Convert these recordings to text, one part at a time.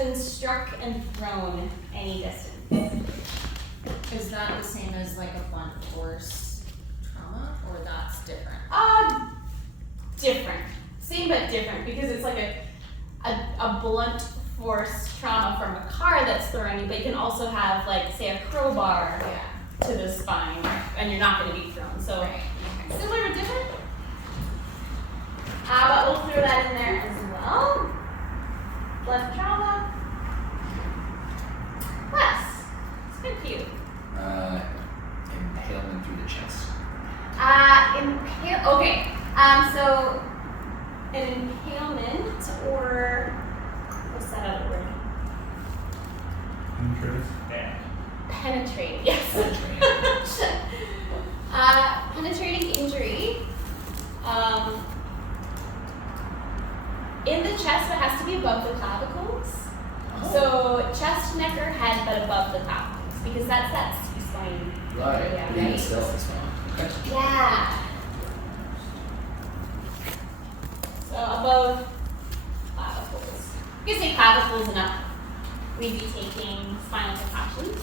been struck and thrown any distance. Is that the same as like a blunt force trauma, or that's different? Different. Same but different, because it's like a blunt force trauma from a car that's throwing you, but you can also have like, say, a crowbar to the spine, and you're not going to be thrown. So similar but different. But we'll throw that in there as well. Blunt trauma. Wes, it's good for you. Impalement through the chest. Okay. So an impalement, or what's that other word? Penetrating. Yes. Penetrating injury. In the chest, it has to be above the clavicles. Oh. So chest, neck, or head, but above the clavicles, because that's that C-spine. Right. Yeah, right? Itself is fine. Okay. Yeah. So above clavicles. You can say clavicles and up. We'd be taking spinal precautions.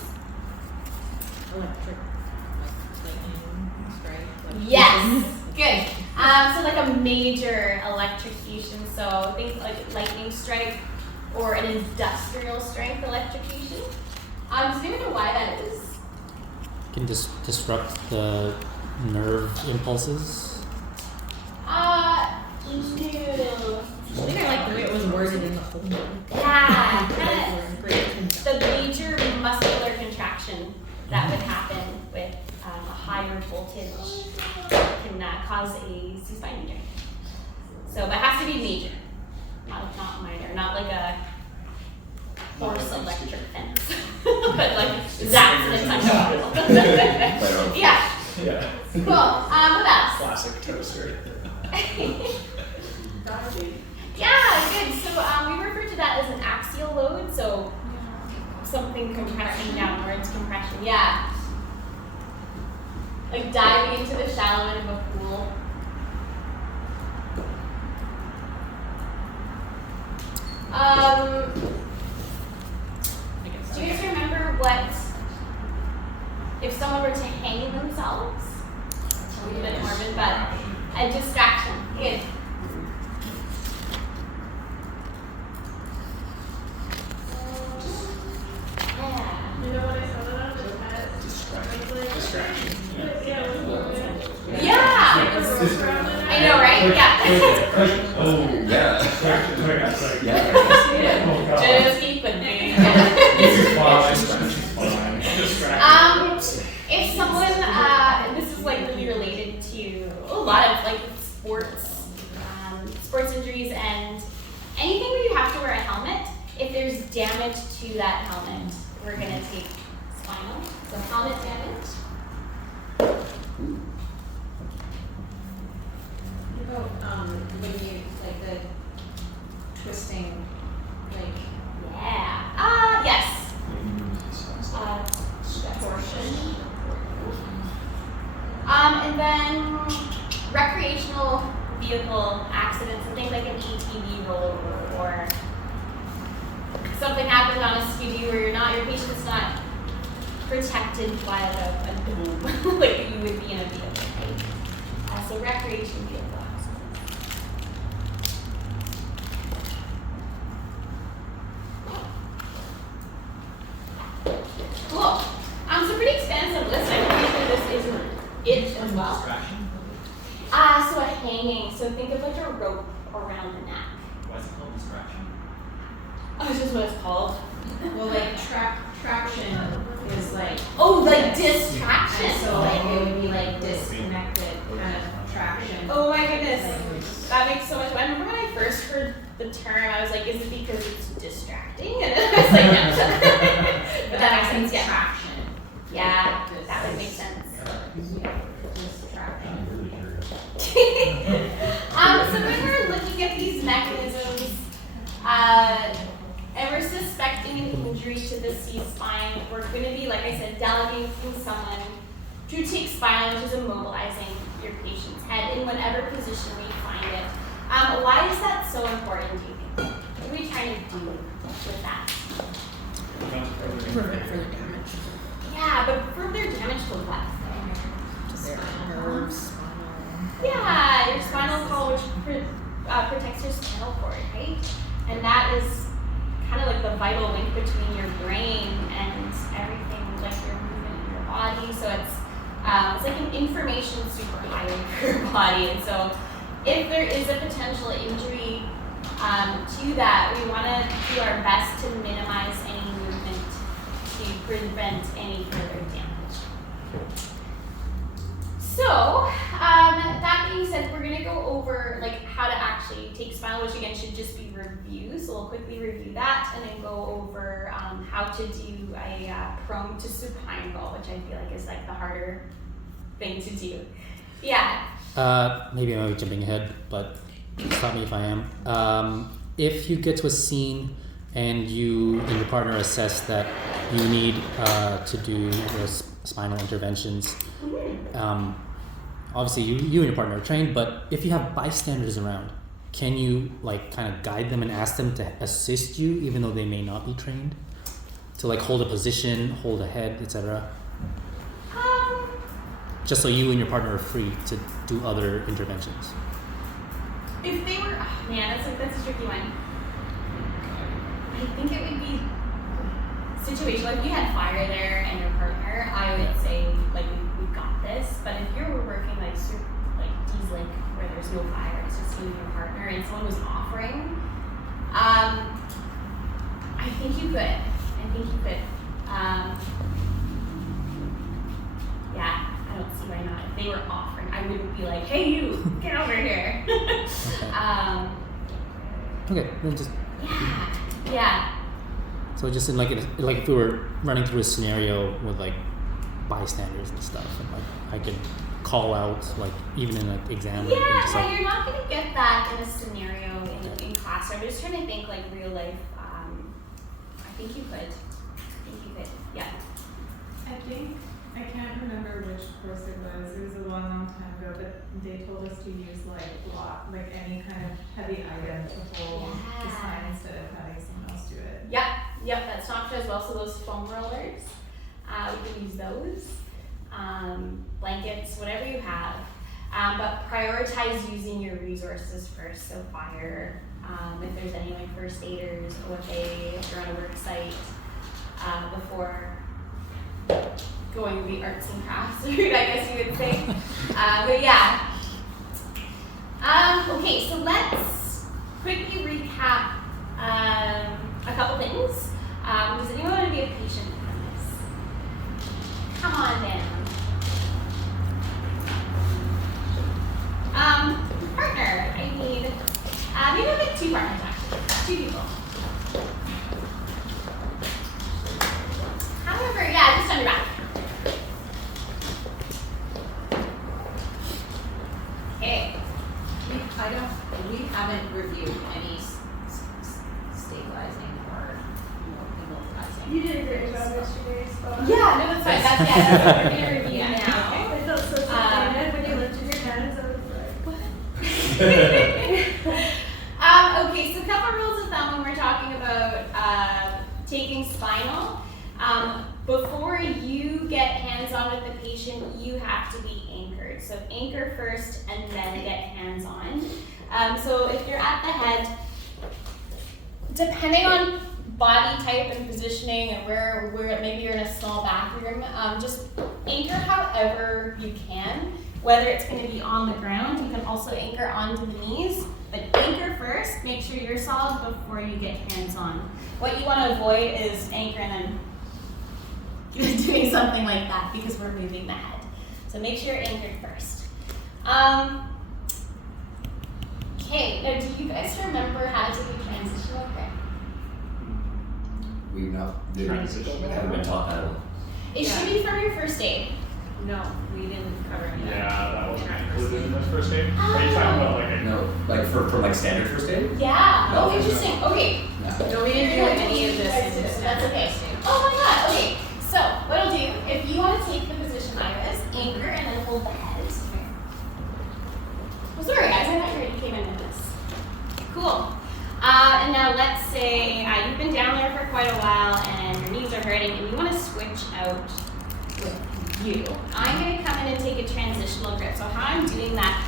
Electric, like lightning strike? Yes. Good. So like a major electrocution, so think like lightning strike or an industrial strength electrocution. Does anyone know why that is? Can disrupt the nerve impulses. No. I think I like the way it was worded in the whole one. Yeah, the major muscular contraction that would happen with a higher voltage can cause a C-spine injury. So, but it has to be major, not minor, not like a force electric fence, but like that's the type of Yeah. Cool. What else? Classic toaster. Yeah, good. So we refer to that as an axial load. So something compressing downwards, compression. Yeah. Like diving into the shallow end of a pool. Do you guys remember what, if someone were to hang themselves? A little bit morbid, but a distraction. Good. Yeah. You know what I thought of? Distraction. Yeah. I know, right? Yeah. Oh, yeah. Just keep it moving. If someone, this is like really related to a lot of like sports injuries and anything where you have to wear a helmet. If there's damage to that helmet, we're gonna take spinal. So helmet damage. When you, like the twisting, like. Yeah. Yes. Torsion. And then recreational vehicle accidents and things like an ATV rollover, or something happened on a skidoo where your patient's not protected by a boom like you would be in a vehicle, right? So recreation vehicle accidents. Cool. So pretty expansive list. I'm pretty sure this isn't it as well. So a hanging. So think of like a rope around the neck. Why is it called distraction? Oh, it's just what it's called. Well, like traction is like. Oh, like distraction. And so like it would be like disconnected kind of traction. Oh my goodness. That makes so much. I remember when I first heard the term, I was like, is it because it's distracting? And then I was like, no. But that makes sense. Yeah. Traction. Yeah, that would make sense. Distraction. So when we're looking at these mechanisms, and we're suspecting an injury to the C-spine, we're going to be, like I said, delegating someone to take spinal, which is immobilizing your patient's head in whatever position we find it. Why is that so important, do you think? What are we trying to do with that? prevent further damage. Yeah, but further damage to what? To their nerves, spinal. Yeah, your spinal cord, which protects your spinal cord, right? And that is kind of like the vital link between your brain and everything, like your movement in your body. So it's like an information superhighway for your body. And so if there is a potential injury to that, we want to do our best to minimize any movement to prevent any further damage. So, that being said, we're going to go over like how to actually take spinal, which again should just be review. So we'll quickly review that and then go over how to do a prone to supine roll, which I feel like is like the harder thing to do. Yeah. Maybe I'm jumping ahead, but stop me if I am. If you get to a scene and you and your partner assess that you need to do the spinal interventions, obviously you and your partner are trained, but if you have bystanders around, can you like kind of guide them and ask them to assist you even though they may not be trained? To like hold a position, hold a head, etc.? Just so you and your partner are free to do other interventions. If they were, oh man, that's a tricky one. I think it would be situational. If you had fire there and your partner, I would say like we've got this. But if you're working like D-Link where there's no fire, it's just you and your partner, and someone was offering, I think you could. Yeah. I don't see why not. If they were offering, I wouldn't be like, "Hey, you, get over here." Okay, then just yeah. so just in like if we were running through a scenario with like bystanders and stuff, and like I could call out like even in an exam. Yeah, and just, like, you're not gonna get that in a scenario in class. I'm just trying to think like real life. I think you could. Yeah. I can't remember which course it was. It was a long time ago, but they told us to use like any kind of heavy item to hold the spine instead of having someone else do it. Yep, that's an option as well. So those foam rollers, we can use those. Blankets, whatever you have. But prioritize using your resources first. So fire, if there's any like first aiders, OFA, if you're on a work site, before going the arts and crafts route, I guess you would say. But yeah. Okay, so let's quickly recap a couple things. Does anyone want to be a patient in this? Come on down. Partner, I need, maybe I'll get 2 partners actually, 2 people. However, yeah, just on your back. Okay. We haven't reviewed any stabilizing or immobilizing. You did a great job yesterday, Scott. Yeah, no, that's fine. That's what we're gonna review now. I felt so disappointed when you lifted your hands. I was like, what? Okay, so a couple rules of thumb when we're talking about taking spinal. Before you get hands-on with the patient, you have to be anchored. So anchor first and then get hands-on. So if you're at the head, depending on body type and positioning and where maybe you're in a small bathroom, just anchor however you can. Whether it's going to be on the ground, you can also anchor onto the knees, but anchor first, make sure you're solid before you get hands-on. What you want to avoid is anchor and then doing something like that because we're moving the head. So make sure you're anchored first. Okay, now do you guys remember how to take a transitional break? We've not haven't been taught that. It should be from your first aid. No, we didn't cover any of that. Yeah, that wasn't included in this first aid. Are you talking about like a No, like for like standard first aid. Yeah. No, Oh, interesting. Okay. No, we didn't do any of this in the That's standard okay. first aid. Oh my god. Okay. So what I'll do, if you want to take the position I was, anchor and then hold the head. Well, sorry guys, I thought you already came in with this. Cool. And now let's say you've been down there for quite a while and your knees are hurting and you switch out with you. I'm going to come in and take a transitional grip. So how I'm doing that,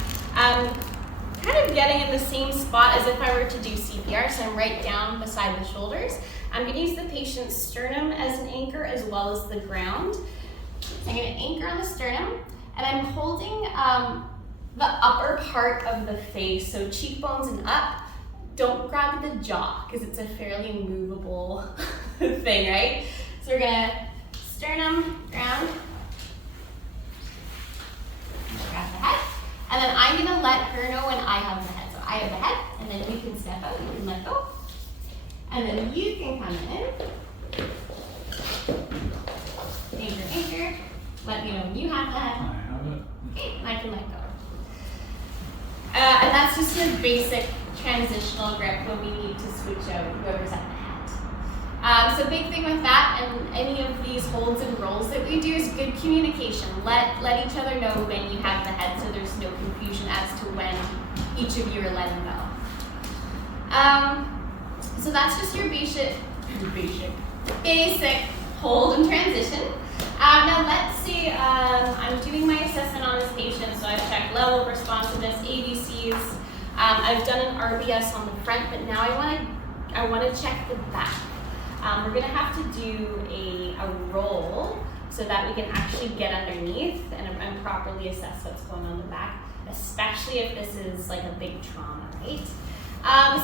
kind of getting in the same spot as if I were to do CPR. So I'm right down beside the shoulders. I'm going to use the patient's sternum as an anchor as well as the ground. I'm going to anchor on the sternum, and I'm holding the upper part of the face, so cheekbones and up. Don't grab the jaw because it's a fairly movable thing, right? So we're going to sternum, ground, grab the head, and then I'm going to let her know when I have the head. So I have the head, and then you can step out, you can let go, and then you can come in. Anchor, let me know when you have the head. I have it. Okay, and I can let go. And that's just your basic transitional grip when we need to switch out whoever's at the head. So big thing with that and any of these holds and rolls that we do is good communication. Let each other know when you have the head so there's no confusion as to when each of you are letting go. So that's just your basic hold and transition. Now let's say I'm doing my assessment on this patient, so I've checked level of responsiveness, ABCs. I've done an RBS on the front, but now I want to check the back. We're going to have to do a roll so that we can actually get underneath and properly assess what's going on in the back, especially if this is like a big trauma, right?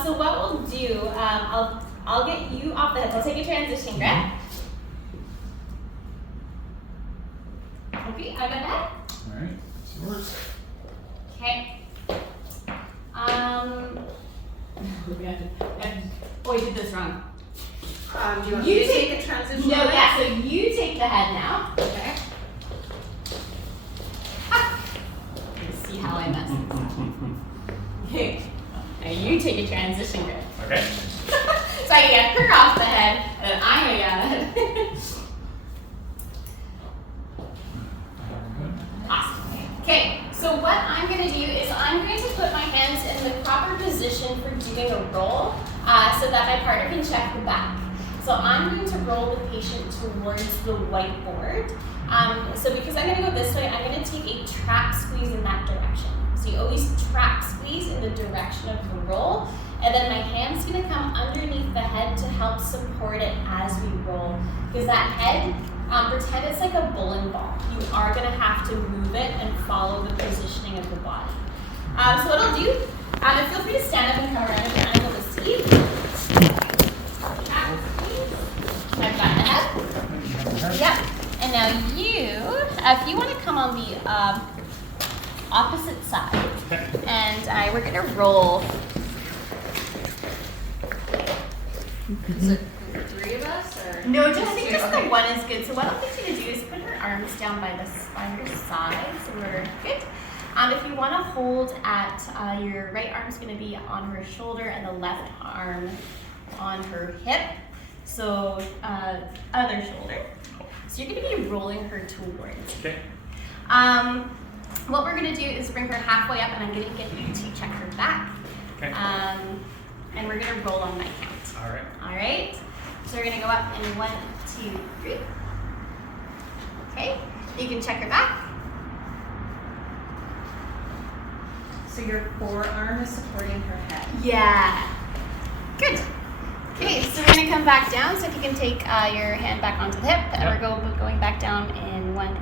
So what we'll do, I'll get you off the head. I'll take a transition grip. Okay, I got that. All right, it's yours. Okay. Oh, I did this wrong. Do you want You me to take- take a transition? No, yeah, so you take the head now. Okay. Let's see how I messed this up. Okay. Now you take a transition grip. Okay. So I get her off the head, and then I'm gonna get the head. Awesome. Okay, so what I'm going to do is I'm going to put my hands in the proper position for doing a roll so that my partner can check the back. So I'm going to roll the patient towards the whiteboard. So because I'm going to go this way, I'm going to take a trap squeeze in that direction. So you always trap squeeze in the direction of the roll, and then my hand's going to come underneath the head to help support it as we roll. Because that head, pretend it's like a bowling ball. You are going to have to move it and follow the positioning of the body. So what I'll do, feel free to stand up and come around if you're unable to see. I've got the head. Yep. And now you, if you want to come on the opposite side, and we're going to roll. Is it three of us or? No, I think just the one is good. So what I'll get you to do is put her arms down by her side, so we're good. If you want to hold at your right arm's going to be on her shoulder and the left arm on her hip. So other shoulder. So you're going to be rolling her towards. Okay. What we're going to do is bring her halfway up, and I'm going to get you to check her back. Okay. And we're going to roll on my count. All right. All right. So we're going to go up in 1, 2, 3. Okay. You can check her back. So your forearm is supporting her head. Yeah. Good. Okay, so we're going to come back down. So if you can take your hand back onto the hip, and Yep. we're going back down in 1, 2, 3.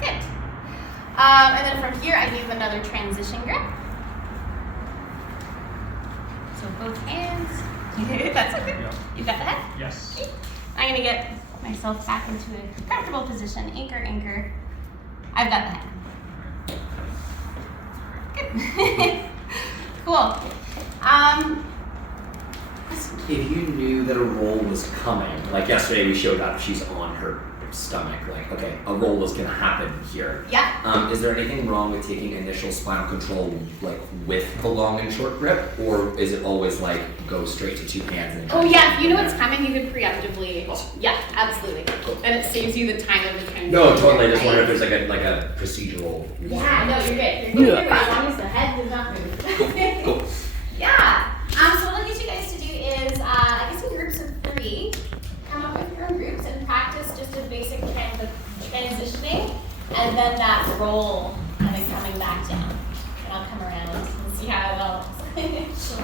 Good. And then from here, I give another transition grip. So both hands. That's okay. Yep. You got the head? Yes. Okay. I'm going to get myself back into a comfortable position. Anchor, anchor. I've got the head. Good. Cool. If you knew that a roll was coming, like yesterday we showed up, she's on her stomach, like, okay, a roll is gonna happen here. Yeah. Is there anything wrong with taking initial spinal control, like, with the long and short grip? Or is it always, like, go straight to 2 hands and Oh try to yeah, if you know get what's there? coming, you could preemptively. Awesome. Yeah, absolutely. Cool. Then it saves you the time of the transition. No, totally, I just right? wonder if there's like a procedural. Yeah, no, you're good. You're good. As long as the head does not move. Cool, cool. Yeah. So what I'll get you guys to do is, I guess in groups of 3, and then that roll